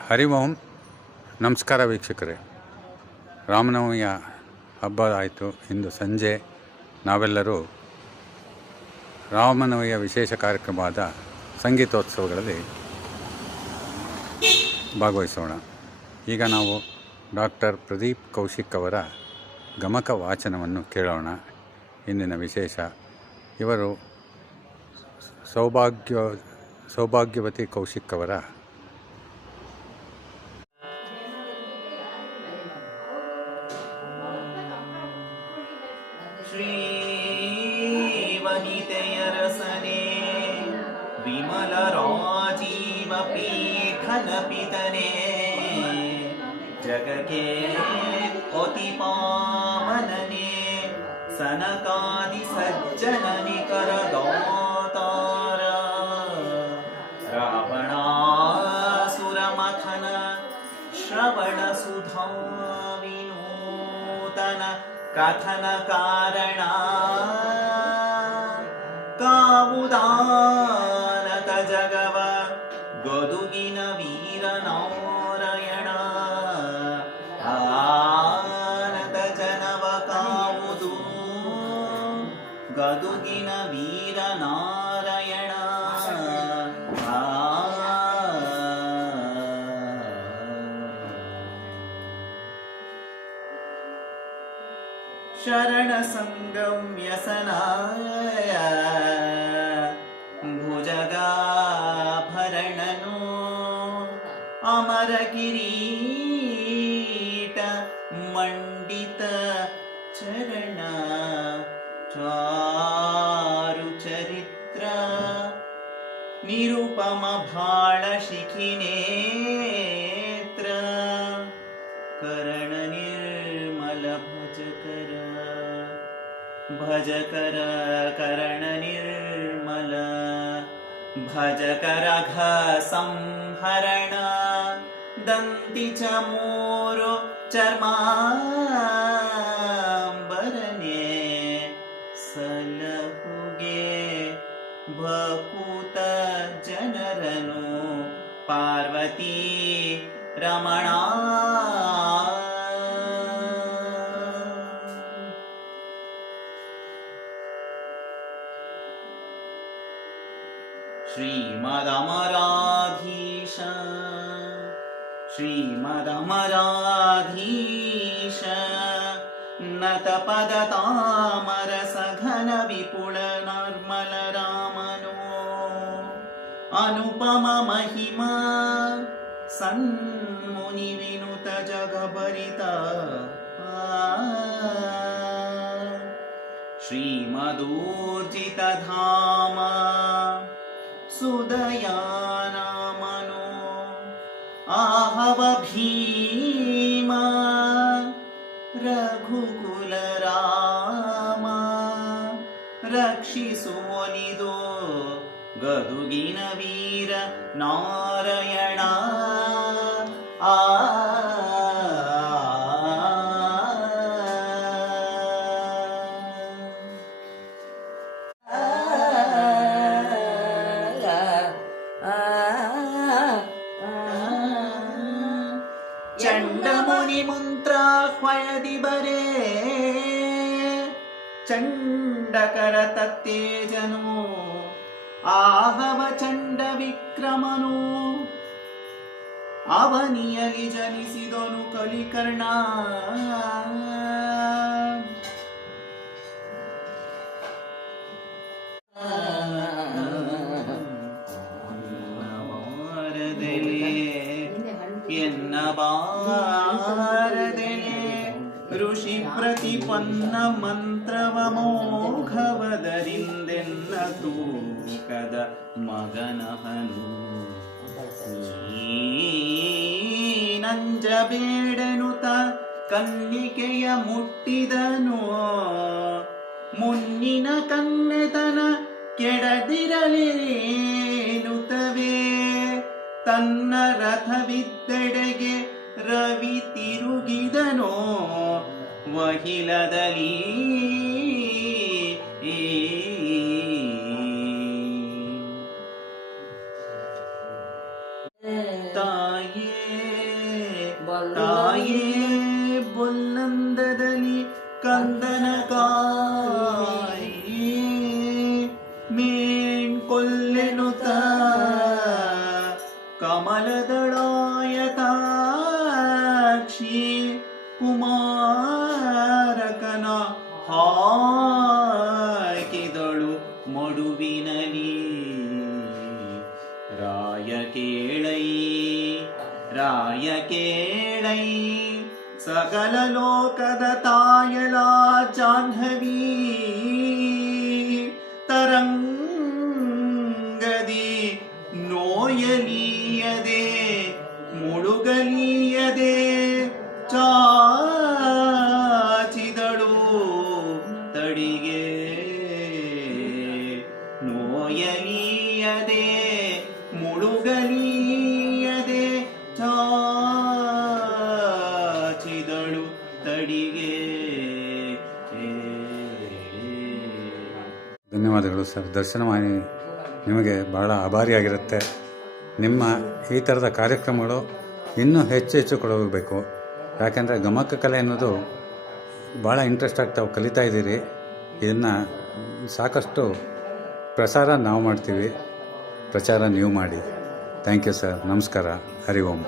ಹರಿ ಓಂ. ನಮಸ್ಕಾರ ವೀಕ್ಷಕರೇ. ರಾಮನವಮಿಯ ಹಬ್ಬ ಆಯಿತು. ಇಂದು ಸಂಜೆ ನಾವೆಲ್ಲರೂ ರಾಮನವಮಿಯ ವಿಶೇಷ ಕಾರ್ಯಕ್ರಮವಾದ ಸಂಗೀತೋತ್ಸವಗಳಲ್ಲಿ ಭಾಗವಹಿಸೋಣ. ಈಗ ನಾವು ಡಾಕ್ಟರ್ ಪ್ರದೀಪ್ ಕೌಶಿಕ್ ಅವರ ಗಮಕ ವಾಚನವನ್ನು ಕೇಳೋಣ. ಇಂದಿನ ವಿಶೇಷ, ಇವರು ಸೌಭಾಗ್ಯವತಿ ಕೌಶಿಕ್ ಅವರ ಶ್ರೀವನಿತೆಯರಸನೆ ವಿಮಲ ರಾಜೀವ ಪೀಠನಪಿತನೆ ಜಗಕ್ಕೆ ಅತಿ ಪಾವನನೆ ಸನಕಾದಿ ಸಜ್ಜನ ನಿಕರ ದಾತಾರ ರಾವಣಾಸುರ ಮಥನ ಶ್ರವಣ ಸುಧಾ ವಿನೂತನ ಕಥನ ಕಾರಣ ಕಾವುದಾನತ ಜಗವ ಗದುಗಿನ ವೀರನಾರಾಯಣ ಆನತ ಜನವ ಕಾವುದು ಗದುಗಿನ ವೀರನಾರಾಯಣ ಶರಣ ಸಂಗಮ್ಯಸನಾಯ ಭುಜಗಾಭರಣನು ಅಮರ ಕಿರೀಟ ಮಂಡಿತ ಚರಣ ಚಾರು ಚರಿತ್ರ ನಿರುಪಮ ಭಾಳ ಶಿಖಿನೇತ್ರ ಕರಣ ನಿರ್ಮಲ ಭಜಕರ ಕರಣ ನಿರ್ಮಲ ಭಜಕರ ಘ ಸಂಹರಣ ದಂತಿ ಚಮೂರು ಚರ್ಮಾಂಬರನೆ ಸಲಹುಗೆ ಭಕುತ ಜನರನು ಪಾರ್ವತಿ ರಮಣ ಶ್ರೀಮದಮರಾಧೀಶ ಶ್ರೀಮದಮರಾಧೀಶ ನತ ಪದ ತಾಮರ ಸಘನ ವಿಪುಳ ನಿರ್ಮಲ ರಾಮನು ಅನುಪಮ ಮಹಿಮಾ ಸನ್ಮುನಿ ವಿನುತ ಜಗಭರಿತ ಶ್ರೀಮದೂರ್ಜಿತ ಧಾಮ ಸುದಯಾನಮನು ಆಹವ ಭೀಮ ರಘುಕುಲ ರಾಮ ರಕ್ಷಿಸುವನಿದು ಗದುಗಿನ ವೀರ ನಾರಾಯಣ ಆ ಚಂಡಮುನಿ ಮಂತ್ರಾಹ್ವಯದಿ ಬರೇ ಚಂಡಕರ ತತ್ತೇಜನು ಆಹವ ಚಂಡ ವಿಕ್ರಮನು ಅವನಿಯಲಿ ಜನಿಸಿದನು ಕಲಿಕರ್ಣ ಎನ್ನ ಬಾರದೆಲೆ ಋಷಿ ಪ್ರತಿಪನ್ನ ಮಂತ್ರವ ಮೋಘವದರಿಂದೆನ್ನ ತೂಕದ ಮಗನಹನು ನಂಜ ಬೇಡನುತ ಕನ್ನಿಕೆಯ ಮುಟ್ಟಿದನು ಮುನ್ನಿನ ಕನ್ನೆತನ ಕೆಡದಿರಲೇನುತ್ತವೇ ತನ್ನ ರಥವಿದ್ದೆಡೆಗೆ ರವಿ ತಿರುಗಿದನೋ ವಹಿಲದಲ್ಲಿ ತಾಯೇ ತಾಯೇ ಬೊಲ್ಲಂದದಲ್ಲಿ ಕಂದನ ಕಾಯೇ ಮೇಣ್ ಕೊಲ್ಲೆನುತ ಕಮಲದಳಾಯತಾಕ್ಷಿ ಕುಮಾರಕನ ಹಾಕಿದಳು ಮಡುವಿನಲಿ. ರಾಯ ಕೇಳೈ ಸಕಲ ಲೋಕದ ತಾಯಳ ಜಾಹ್ನವಿ ತರಂಗದಿ ನೋಯಲೀಯದೆ ಮುಳುಗಲೀಯದೆ ಚಾಚಿದಳು ತಡಿಗೆ. ನೋಯಲೀಯದೆ ಮುಳುಗಲೀಯದೆ ಚಾಚಿದಳು ತಡಿಗೆ. ಧನ್ಯವಾದಗಳು ಸರ್. ದರ್ಶನ ಮಾಡಿ ನಿಮಗೆ ಭಾಳ ಆಭಾರಿಯಾಗಿರುತ್ತೆ. ನಿಮ್ಮ ಈ ಥರದ ಕಾರ್ಯಕ್ರಮಗಳು ಇನ್ನೂ ಹೆಚ್ಚು ಕೊಡಬೇಕು. ಯಾಕೆಂದರೆ ಗಮಕ ಕಲೆ ಅನ್ನೋದು ಭಾಳ ಇಂಟ್ರೆಸ್ಟ್ ಆಗ್ತಾವೆ, ಕಲಿತಾ ಇದ್ದೀರಿ. ಇದನ್ನು ಸಾಕಷ್ಟು ಪ್ರಸಾರ ನಾವು ಮಾಡ್ತೀವಿ, ಪ್ರಚಾರ ನೀವು ಮಾಡಿ. Thank you sir. ನಮಸ್ಕಾರ. ಹರಿ ಓಂ.